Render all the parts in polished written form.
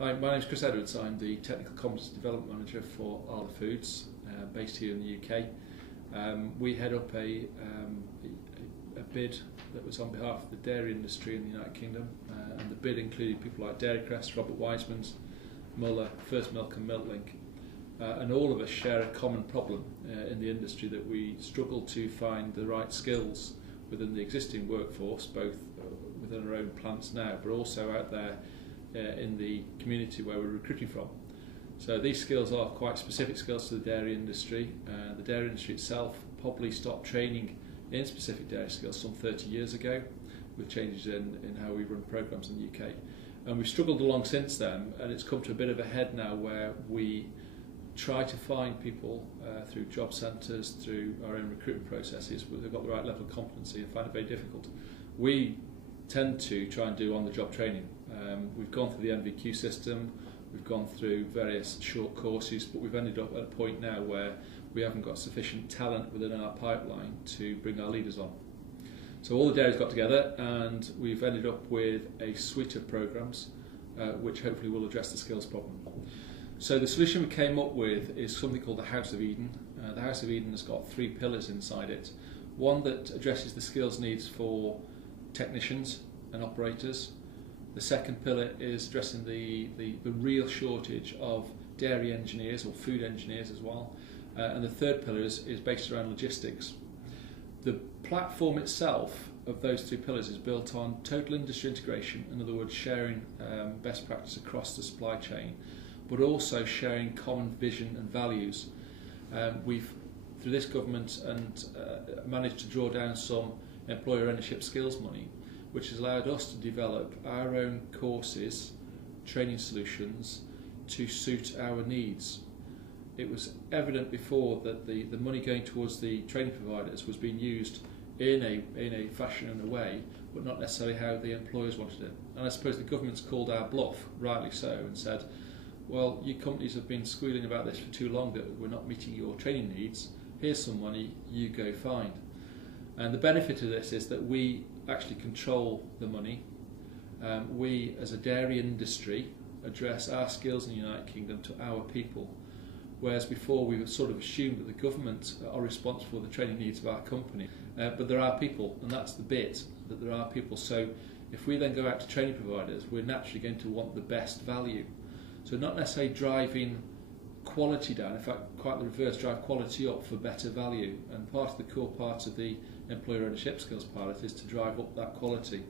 Hi, my name is Chris Edwards. I'm the Technical Competence Development Manager for Arla Foods, based here in the UK. We head up a bid that was on behalf of the dairy industry in the United Kingdom, and the bid included people like Dairycrest, Robert Wiseman's, Muller, First Milk and Milklink, and all of us share a common problem in the industry, that we struggle to find the right skills within the existing workforce, both within our own plants now, but also out there in the community where we're recruiting from. So these skills are quite specific skills to the dairy industry. The dairy industry itself probably stopped training in specific dairy skills some 30 years ago, with changes in how we run programs in the UK. And we've struggled along since then, and it's come to a bit of a head now where we try to find people through job centres, through our own recruitment processes, where they've got the right level of competency, and find it very difficult. We tend to try and do on-the-job training. We've gone through the NVQ system, we've gone through various short courses, but we've ended up at a point now where we haven't got sufficient talent within our pipeline to bring our leaders on. So all the dairies got together, and we've ended up with a suite of programs which hopefully will address the skills problem. So the solution we came up with is something called the House of Eden. The House of Eden has got 3 pillars inside it. One that addresses the skills needs for technicians and operators. The second pillar is addressing the real shortage of dairy engineers, or food engineers as well. And the third pillar is based around logistics. The platform itself of those 3 pillars is built on total industry integration, in other words sharing best practice across the supply chain, but also sharing common vision and values. We've, through this government, managed to draw down some employer ownership skills money, which has allowed us to develop our own courses, training solutions to suit our needs. It was evident before that the money going towards the training providers was being used in a fashion and a way, but not necessarily how the employers wanted it. And I suppose the government's called our bluff, rightly so, and said, well, you companies have been squealing about this for too long, that we're not meeting your training needs. Here's some money, you go find. And the benefit of this is that we actually control the money. We, as a dairy industry, address our skills in the United Kingdom to our people, whereas before we sort of assumed that the government are responsible for the training needs of our company. But there are people, and that's the bit, that there are people. So if we then go out to training providers, we're naturally going to want the best value. So not necessarily driving quality down, in fact quite the reverse, drive quality up for better value. And part of the core part of the employer ownership skills pilot is to drive up that quality.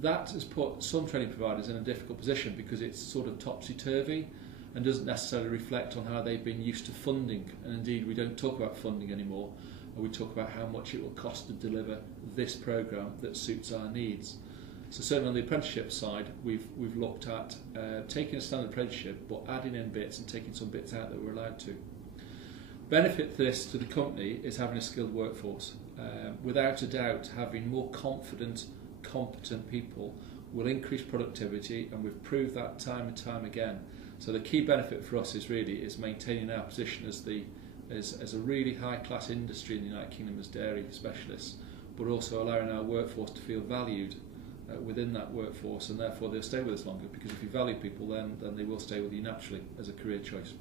That has put some training providers in a difficult position, because it's sort of topsy-turvy and doesn't necessarily reflect on how they've been used to funding. And indeed we don't talk about funding anymore, we talk about how much it will cost to deliver this programme that suits our needs. So certainly on the apprenticeship side, we've looked at taking a standard apprenticeship but adding in bits and taking some bits out that we're allowed to. Benefit to this to the company is having a skilled workforce. Without a doubt, having more confident, competent people will increase productivity, and we've proved that time and time again. So the key benefit for us is maintaining our position as a really high-class industry in the United Kingdom as dairy specialists, but also allowing our workforce to feel valued within that workforce, and therefore they'll stay with us longer, because if you value people, then they will stay with you naturally as a career choice.